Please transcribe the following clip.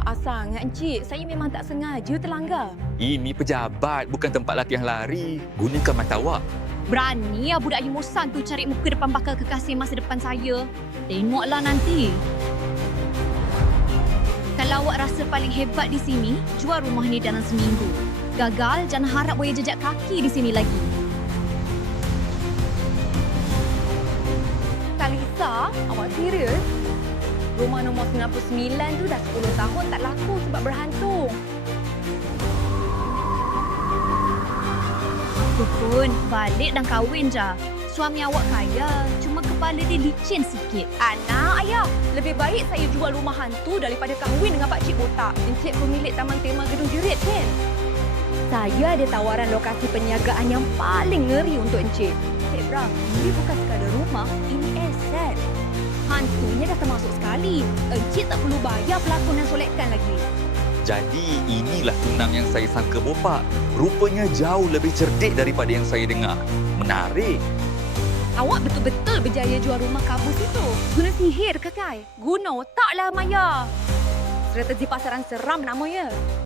Maaf sangat, Encik. Saya memang tak sengaja terlanggar. Ini pejabat, bukan tempat latihan lari. Gunakan mata awak. Berani ya budak Yumosan tu cari muka depan bakal kekasih masa depan saya. Tengoklah nanti. Kalau awak rasa paling hebat di sini, jual rumah ni dalam seminggu. Gagal, jangan harap boleh jejak kaki di sini lagi. Kalisa, awak serius? Rumah nombor 99 tu dah 10 tahun tak laku sebab berhantu. Pun, balik dan kahwin je. Suami awak kaya, cuma kepala dia licin sikit. Anak, ayah. Lebih baik saya jual rumah hantu daripada kahwin dengan pakcik botak. Encik pemilik taman tema Gedung Jerit kan? Saya ada tawaran lokasi perniagaan yang paling ngeri untuk Encik. Encik Bram, ini bukan sekadar rumah, ini aset. Hantunya dah termasuk sekali. Encik tak perlu bayar pelakon dan solekan lagi. Jadi inilah tunang yang saya sangka bopak. Rupanya jauh lebih cerdik daripada yang saya dengar. Menarik. Awak betul-betul berjaya jual rumah kabus itu. Guna sihir ke, Kai? Guna otaklah, Maya. Strategi pasaran seram namanya.